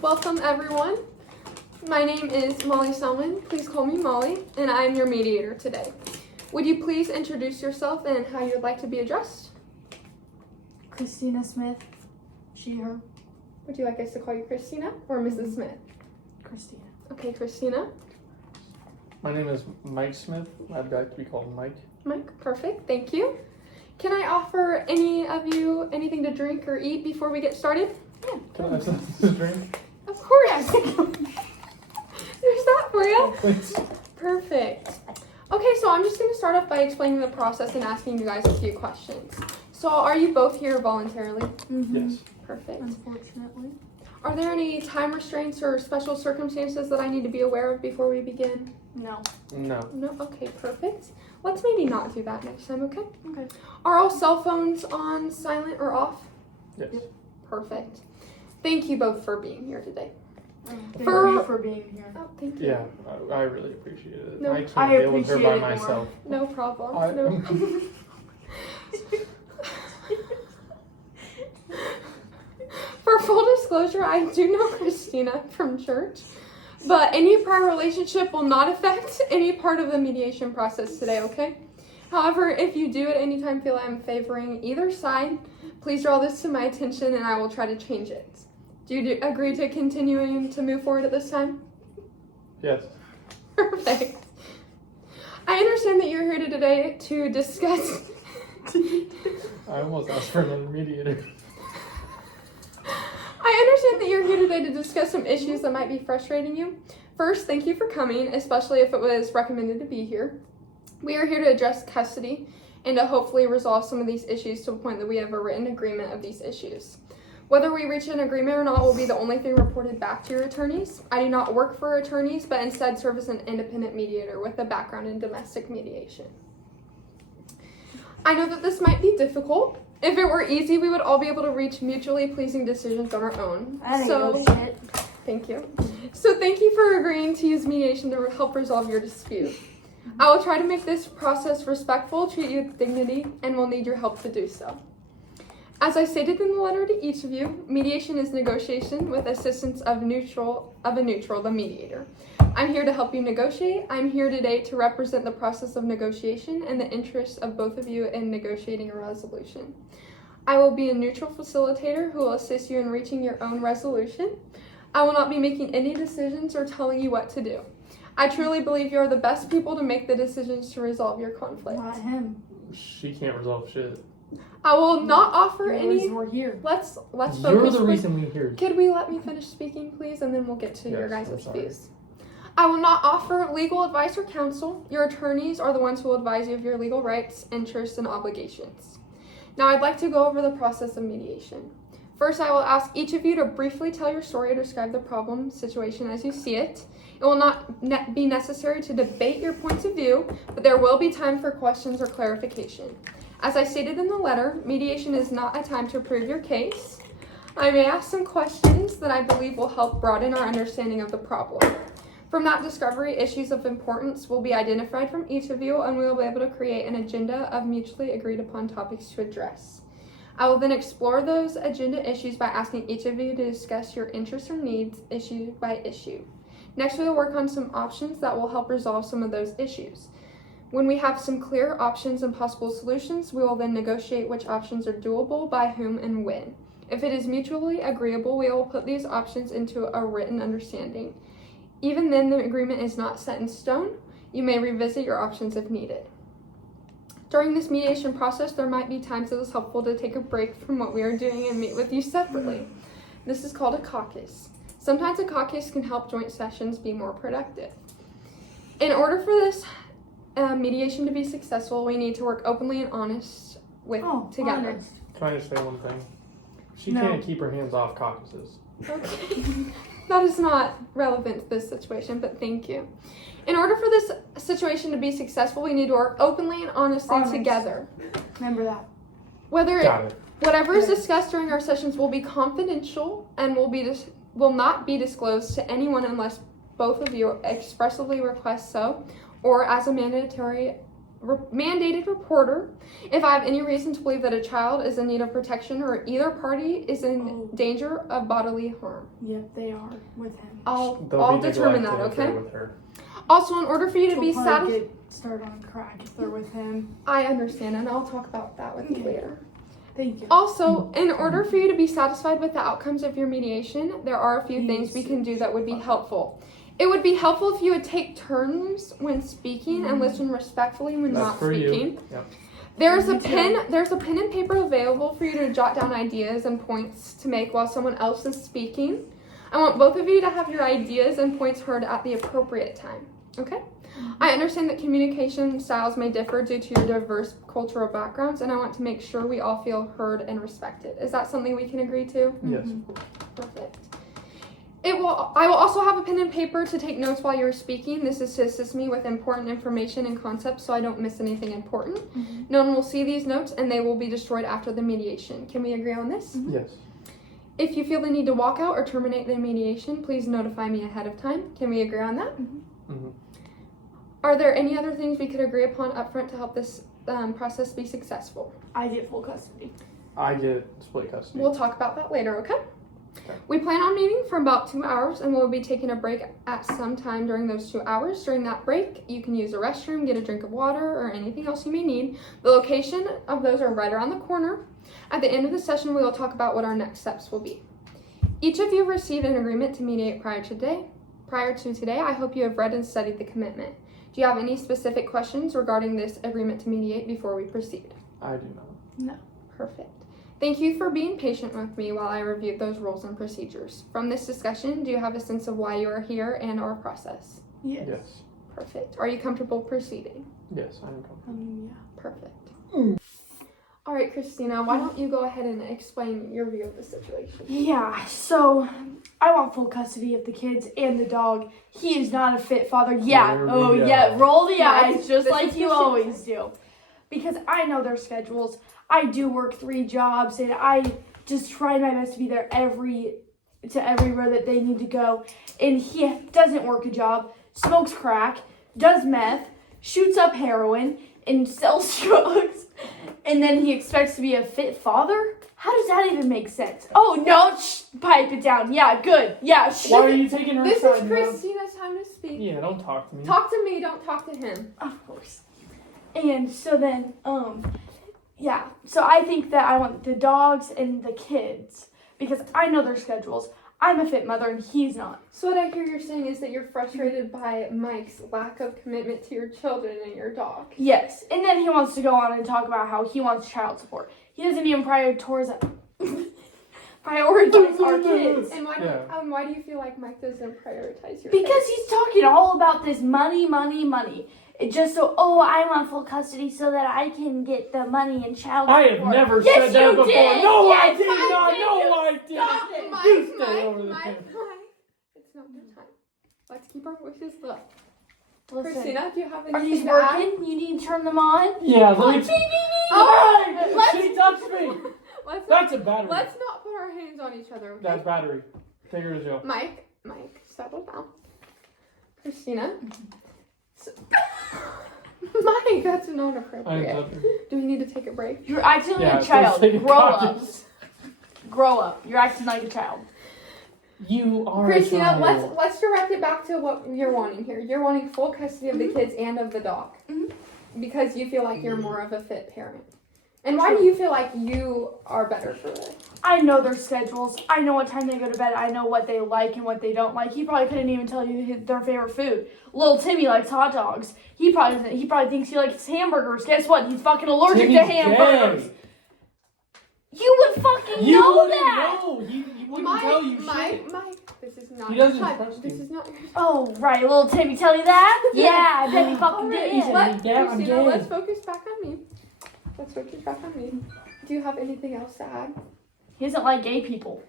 Welcome everyone. My name is Molly Selman. Please call me Molly, and I am your mediator today. Would you please introduce yourself and how you'd like to be addressed? Christina Smith. She, her. Would you like us to call you Christina or Mrs. Smith? Christina. Okay, Christina. My name is Mike Smith. I'd like to be called Mike. Mike, perfect. Thank you. Can I offer any of you anything to drink or eat before we get started? Yeah. Can I have something to drink? Of course. There's that for you. Oh, please. Perfect. Okay, so I'm just going to start off by explaining the process and asking you guys a few questions. So are you both here voluntarily? Yes. Perfect. Unfortunately. Are there any time restraints or special circumstances that I need to be aware of before we begin? No. No. No? Okay, perfect. Let's maybe not do that next time, okay? Okay. Are all cell phones on silent or off? Yes. Perfect. Thank you both for being here today. Thank For- you for being here. Oh, thank you. Yeah, I really appreciate it. No, I can't I deal with her appreciate by it more. myself. No problem. I- No. For full disclosure, I do know Christina from church, but any prior relationship will not affect any part of the mediation process today, okay? However, if you do at any time feel I'm favoring either side, please draw this to my attention and I will try to change it. Do you agree to continuing to move forward at this time? Yes. Perfect. I understand that you're here today to discuss... I almost asked for another mediator. I understand that you're here today to discuss some issues that might be frustrating you. First, thank you for coming, especially if it was recommended to be here. We are here to address custody and to hopefully resolve some of these issues to a point that we have a written agreement of these issues. Whether we reach an agreement or not will be the only thing reported back to your attorneys. I do not work for attorneys, but instead serve as an independent mediator with a background in domestic mediation. I know that this might be difficult. If it were easy, we would all be able to reach mutually pleasing decisions on our own. I think that's it. Thank you. So thank you for agreeing to use mediation to help resolve your dispute. I will try to make this process respectful, treat you with dignity, and will need your help to do so. As I stated in the letter to each of you, mediation is negotiation with assistance of a neutral, the mediator. I'm here to help you negotiate. I'm here today to represent the process of negotiation and the interests of both of you in negotiating a resolution. I will be a neutral facilitator who will assist you in reaching your own resolution. I will not be making any decisions or telling you what to do. I truly believe you are the best people to make the decisions to resolve your conflict. Not him. She can't resolve shit. I will not offer any. We're here. Let's focus. You're the for- reason we're here. Could we let me finish speaking, please, and then we'll get to your Yes, guys' I'm sorry. views. I will not offer legal advice or counsel. Your attorneys are the ones who will advise you of your legal rights, interests, and obligations. Now, I'd like to go over the process of mediation. First, I will ask each of you to briefly tell your story or describe the problem situation as you see it. It will not be necessary to debate your points of view, but there will be time for questions or clarification. As I stated in the letter, mediation is not a time to prove your case. I may ask some questions that I believe will help broaden our understanding of the problem. From that discovery, issues of importance will be identified from each of you, and we will be able to create an agenda of mutually agreed upon topics to address. I will then explore those agenda issues by asking each of you to discuss your interests or needs issue by issue. Next, we will work on some options that will help resolve some of those issues. When we have some clear options and possible solutions, we will then negotiate which options are doable, by whom, and when. If it is mutually agreeable, we will put these options into a written understanding. Even then, the agreement is not set in stone. You may revisit your options if needed. During this mediation process, there might be times it is helpful to take a break from what we are doing and meet with you separately. This is called a caucus. Sometimes a caucus can help joint sessions be more productive. In order for this mediation to be successful, we need to work openly and honest together. Honest. Can I just say one thing? She No. can't keep her hands off caucuses. Okay. That is not relevant to this situation, but thank you. In order for this situation to be successful, we need to work openly and honestly Honest. together. Remember that. Got it. Whatever is discussed during our sessions will be confidential and will not be disclosed to anyone unless both of you expressly request so, or as a mandatory mandated reporter if I have any reason to believe that a child is in need of protection or either party is in danger of bodily harm. Yep, they are with him. I'll determine that, okay? With her. Also, in order for you to be satisfied, get started on crack if they're with him. I understand, and I'll talk about that with you later. Thank you. Also, in order for you to be satisfied with the outcomes of your mediation, there are a few things we can do that would be helpful. It would be helpful if you would take turns when speaking and listen respectfully when not speaking. Yep. There's a pen and paper available for you to jot down ideas and points to make while someone else is speaking. I want both of you to have your ideas and points heard at the appropriate time. Okay? I understand that communication styles may differ due to your diverse cultural backgrounds, and I want to make sure we all feel heard and respected. Is that something we can agree to? Yes. Perfect. I will also have a pen and paper to take notes while you're speaking. This is to assist me with important information and concepts so I don't miss anything important. No one will see these notes and they will be destroyed after the mediation. Can we agree on this? Yes. If you feel the need to walk out or terminate the mediation, please notify me ahead of time. Can we agree on that? Are there any other things we could agree upon upfront to help this process be successful? I get full custody. I get split custody. We'll talk about that later, okay? Okay. We plan on meeting for about 2 hours and we'll be taking a break at some time during those 2 hours. During that break, you can use a restroom, get a drink of water, or anything else you may need. The location of those are right around the corner. At the end of the session, we will talk about what our next steps will be. Each of you received an agreement to mediate prior to today. I hope you have read and studied the commitment. Do you have any specific questions regarding this agreement to mediate before we proceed? I do not. No. Perfect. Thank you for being patient with me while I reviewed those rules and procedures. From this discussion, do you have a sense of why you are here and our process? Yes. Yes. Perfect. Are you comfortable proceeding? Yes, I am comfortable. Yeah. Perfect. All right, Christina, why don't you go ahead and explain your view of the situation? Yeah, so I want full custody of the kids and the dog. He is not a fit father. Yeah. There we Oh, go. yeah. Roll the Nice. eyes just This like is you Christina's always do. Because I know their schedules. I do work 3 jobs, and I just try my best to be there everywhere that they need to go. And he doesn't work a job, smokes crack, does meth, shoots up heroin, and sells drugs. And then he expects to be a fit father? How does that even make sense? Oh, no, pipe it down. Yeah, good. Yeah, Why are you taking her This side, is Mom? Christina's time to speak. Yeah, don't talk to me. Talk to me, don't talk to him. Of course. And so then, yeah. So I think that I want the dogs and the kids because I know their schedules. I'm a fit mother and he's not. So what I hear you're saying is that you're frustrated by Mike's lack of commitment to your children and your dog. Yes. And then he wants to go on and talk about how he wants child support. He doesn't even prioritize our kids. And why do you feel like Mike doesn't prioritize your Because kids? he's talking all about this money. It just so, I want full custody so that I can get the money and child support. I have never Yes, said that you before. did. No, Yes, I did I not. did. No, I did. Stop it. You stay over there. Mike. It's not your time. Let's keep our voices low. Listen, Christina, do you have are anything these to add? working? You need to turn them on? Yeah, let me. Beep, beep, beep. Hey, let's- she touched me. That's a battery. Let's not put our hands on each other, okay? That's battery. Take her to jail. Mike, settle down. Christina. Mike, that's not I appropriate. didn't touch her. Do we need to take a break? You're acting like Yeah, a child. let's take a Grow up. caucus. Grow up. You're acting like a child. You are Christina, a child. let's direct it back to what you're wanting here. You're wanting full custody of the kids and of the dog. Because you feel like you're more of a fit parent. And why do you feel like you are better for this? I know their schedules. I know what time they go to bed. I know what they like and what they don't like. He probably couldn't even tell you their favorite food. Little Timmy likes hot dogs. He probably doesn't. He probably thinks he likes hamburgers. Guess what? He's fucking allergic to Timmy's hamburgers. gay. You would fucking You know wouldn't that. know. You wouldn't tell you shit. Mike, this is not He your doesn't time. trust This you. is not your time. Oh, right. Little Timmy tell you that? Yeah, I bet he fucking Alright, did. Christina, gay. let's focus back on me. Do you have anything else to add? He doesn't like gay people.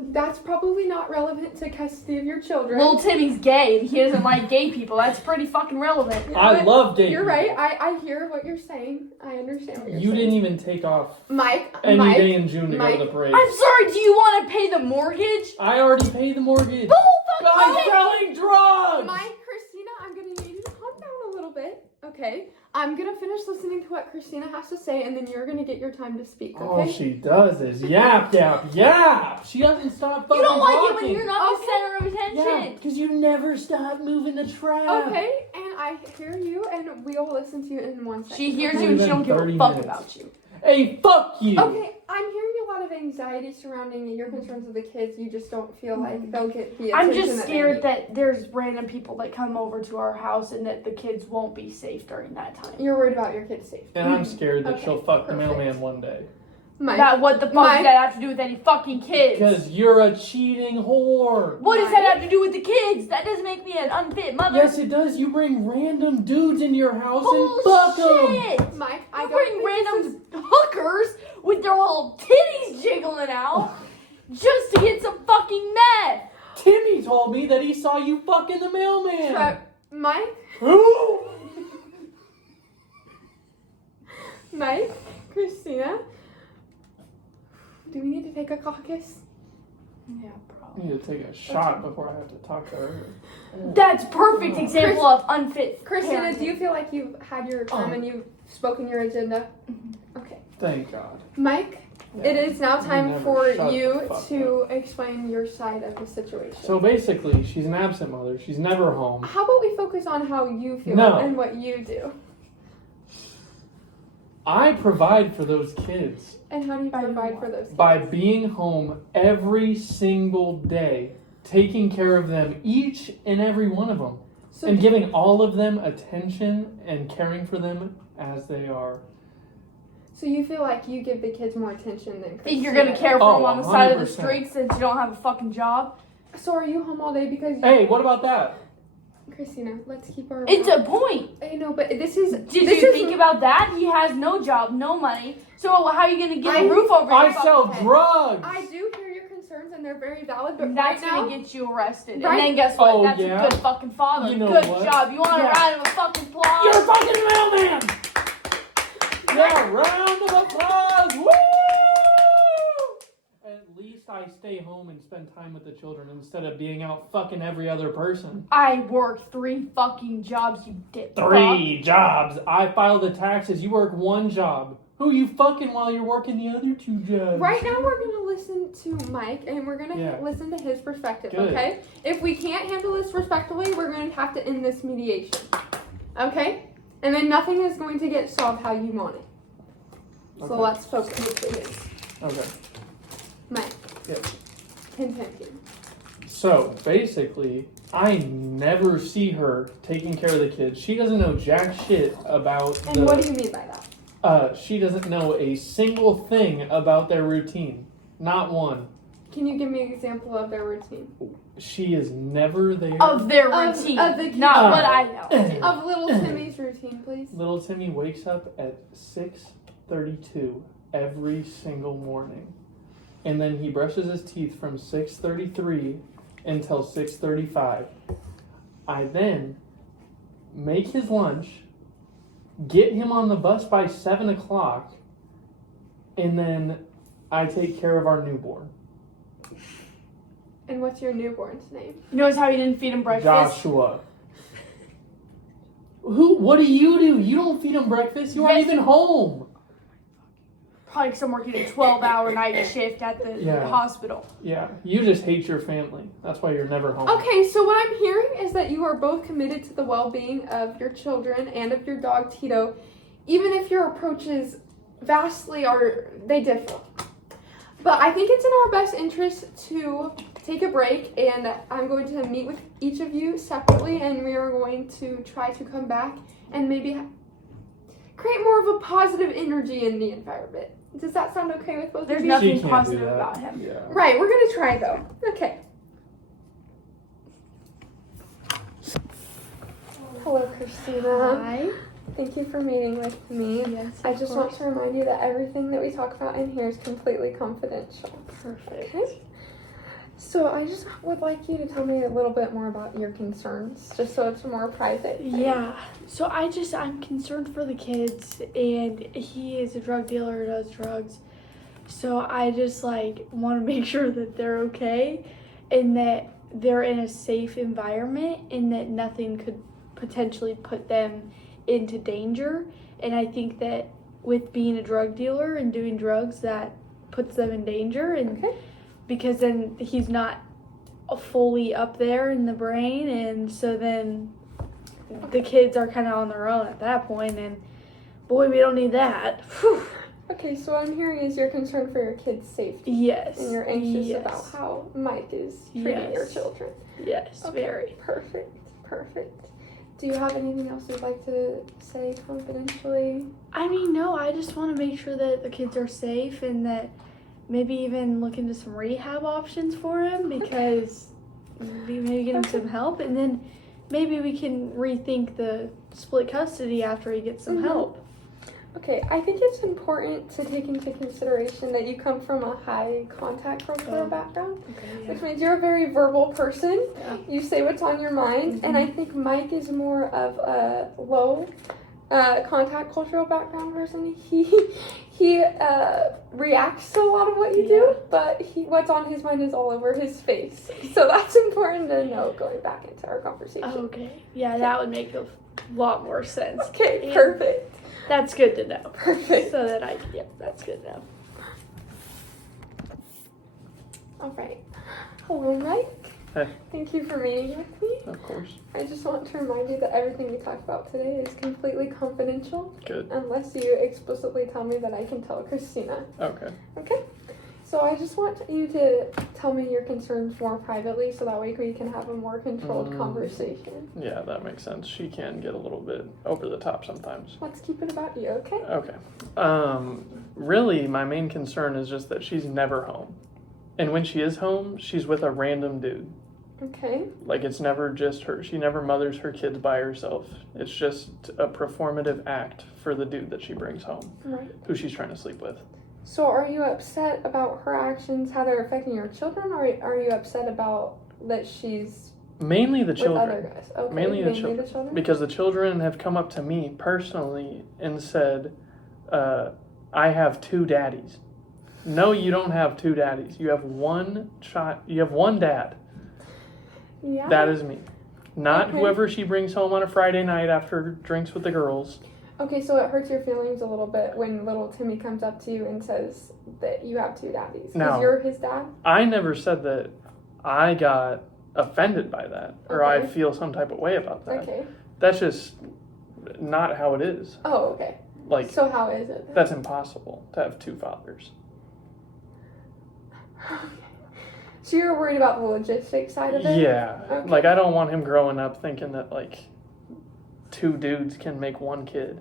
That's probably not relevant to custody of your children. Little Timmy's gay and he doesn't like gay people. That's pretty fucking relevant. You know I what? love dating. You're right. I hear what you're saying. I understand what you're You saying. didn't even take off Mike, any day in June to Mike, go to the parade. I'm sorry, do you want to pay the mortgage? I already paid the mortgage. The whole fucking I'm thing. selling drugs. Mike, Christina, I'm gonna need you to calm down a little bit, okay? Okay, I'm gonna finish listening to what Christina has to say, and then you're gonna get your time to speak, All okay? she does is yap, yap, yap. She doesn't stop fucking You don't like it talking. when you're not Okay. the center of attention. Yeah, because you never stop moving the trap. Okay, and I hear you, and we'll listen to you in 1 second. She hears okay? you and she don't give a 30 fuck minutes. about you. Hey, fuck you. Okay, I'm hearing a lot of anxiety surrounding your concerns with the kids. You just don't feel like they'll get the attention I'm just that they scared need. that there's random people that come over to our house and that the kids won't be safe during that time. You're worried about your kids' safety. And I'm scared that Okay, she'll fuck the perfect. mailman one day. Mike, That what the fuck Mike. does that have to do with any fucking kids? Because you're a cheating whore. What does Mike. that have to do with the kids? That doesn't make me an unfit mother. Yes, it does. You bring random dudes into your house and fuck them. Bullshit! Mike, I You don't bring think random hookers with their little titties jiggling out just to get some fucking meth. Timmy told me that he saw you fucking the mailman. Mike, Who? Mike, Christina, do we need to take a caucus? Yeah, I need to take a shot before I have to talk to her. That's perfect example of unfit. Christina, parenting. do you feel like you've had your time and you've spoken your agenda? Okay. Thank God. Mike, Yeah. it is now time Never for shut you the fuck to explain your side of the situation. So basically, she's an absent mother. She's never home. How about we focus on how you feel No. and what you do? I provide for those kids And how do you By provide what? for those kids? by being home every single day, taking care of them, each and every one of them, So, and giving all of them attention and caring for them as they are. so you feel like you give the kids more attention than Christina. Think you're gonna care for Oh, them on the side of the 100%. street since you don't have a fucking job? So are you home all day because Hey, what about that? Christina, let's keep our It's a point. I know, but this is Did this you is think about that? He has no job, no money. So how are you gonna get I- a roof over I your sell fucking head? drugs. I do hear your concerns and they're very valid, but That's right now gonna get you arrested. Right- And then guess what? Oh, That's yeah? a good fucking father. You know good what? job. You wanna Yeah. ride him a fucking applause? You're fucking the mailman! Yeah, round of applause! Woo! At least I stay home and spend time with the children instead of being out fucking every other person. I work 3 fucking jobs, you dick. 3 jobs. I file the taxes. You work 1 job. Who you fucking while you're working the other 2 jobs? right now we're gonna listen to Mike and we're gonna Yeah. listen to his perspective, Good. okay? If we can't handle this respectfully, we're gonna have to end this mediation. Okay? And then nothing is going to get solved how you want it. So Okay. let's focus. Okay. Mike. Yep. Continue. So basically, I never see her taking care of the kids. She doesn't know jack shit about And what do you mean by that? she doesn't know a single thing about their routine. Not one. Can you give me an example of their routine? She is never there. Of their Of- routine. of the not kids. what I know. Of little Timmy's routine, please. Little Timmy wakes up at 6:32 every single morning. And then he brushes his teeth from 6:33 until 6:35. I then make his lunch, get him on the bus by 7 o'clock, and then I take care of our newborn. And what's your newborn's name? You notice how you didn't feed him breakfast? Joshua. What do? You don't feed him breakfast. You aren't Yes. even home. Probably because I'm working a 12-hour night shift at the Yeah. hospital. Yeah, you just hate your family. That's why you're never home. Okay, so what I'm hearing is that you are both committed to the well-being of your children and of your dog Tito, even if your approaches vastly they differ. But I think it's in our best interest to take a break, and I'm going to meet with each of you separately, and we are going to try to come back and maybe create more of a positive energy in the environment. Does that sound okay with both There's of you? nothing She can't positive do that. about him. Yeah. Right, we're gonna try though. Okay. Hello, Christina. Hi. Thank you for meeting with me. Yes, I just want to remind you that everything that we talk about in here is completely confidential. Perfect. Okay? So I just would like you to tell me a little bit more about your concerns, just so it's more private. Yeah. So I'm concerned for the kids, and he is a drug dealer who does drugs. So I just want to make sure that they're okay, and that they're in a safe environment, and that nothing could potentially put them into danger. And I think that with being a drug dealer and doing drugs, that puts them in danger. And Okay. because then he's not fully up there in the brain, and so then the kids are kind of on their own at that point, and boy, we don't need that. Whew. Okay, so what I'm hearing is you're concerned for your kids' safety. Yes. And you're anxious Yes. about how Mike is treating your Yes. children. Yes, Okay, very. Perfect. Do you have anything else you'd like to say confidentially? I mean, no, I just want to make sure that the kids are safe and that maybe even look into some rehab options for him, because maybe get him some help, and then maybe we can rethink the split custody after he gets some Mhm. help. Okay, I think it's important to take into consideration that you come from a high contact cultural background, Okay, which means you're a very verbal person. Yeah. You say what's on your mind, and I think Mike is more of a low contact cultural background person. He reacts to a lot of what you do, but what's on his mind is all over his face. So that's important to know going back into our conversation. Okay. Yeah, that would make a lot more sense. Okay, And perfect. That's good to know. Perfect. So that that's good to know. All right. Hello, Mike. Hey. Thank you for meeting with me. Of course. I just want to remind you that everything we talked about today is completely confidential, Good. unless you explicitly tell me that I can tell Christina. Okay. Okay? So I just want you to tell me your concerns more privately, so that way we can have a more controlled conversation. Yeah, that makes sense. She can get a little bit over the top sometimes. Let's keep it about you, okay? Okay. Really, my main concern is just that she's never home. And when she is home, she's with a random dude. Okay. Like, it's never just her. She never mothers her kids by herself. It's just a performative act for the dude that she brings home, Right. who she's trying to sleep with. So are you upset about her actions, how they're affecting your children, or are you upset about that she's Mainly the with other children. guys? Okay. Mainly the children. Because the children have come up to me personally and said, I have two daddies. No, you don't have two daddies. You have one child. You have one dad. Yeah. That is me. Not Okay. whoever she brings home on a Friday night after drinks with the girls. Okay, so it hurts your feelings a little bit when little Timmy comes up to you and says that you have two daddies. Because No. you're his dad? I never said that I got offended by that or I Okay. feel some type of way about that. Okay. That's just not how it is. Oh, okay. Like, So how is it? that's impossible to have two fathers. So you're worried about the logistics side of it? Yeah. Okay. Like, I don't want him growing up thinking that, like, two dudes can make one kid,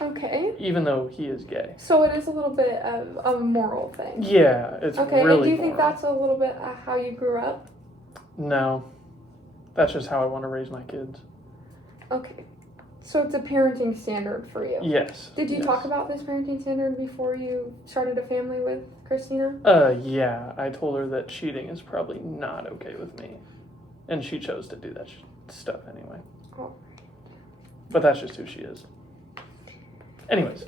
Okay. even though he is gay. So it is a little bit of a moral thing. Yeah, it's Okay, really and do you think moral. that's a little bit how you grew up? No. That's just how I want to raise my kids. Okay. So it's a parenting standard for you. Yes. Did you yes. talk about this parenting standard before you started a family with Christina? Yeah. I told her that cheating is probably not okay with me. And she chose to do that stuff anyway. Oh. But that's just who she is. Anyways.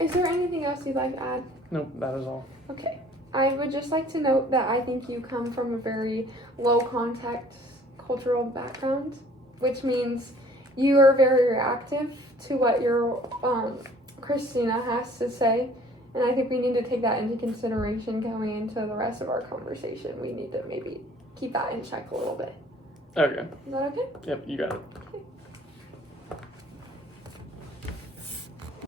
Is there anything else you'd like to add? Nope, that is all. Okay. I would just like to note that I think you come from a very low contact cultural background, which means you are very reactive to what your Christina has to say. And I think we need to take that into consideration going into the rest of our conversation. We need to maybe keep that in check a little bit. Okay. Is that okay? Yep, you got it. Okay.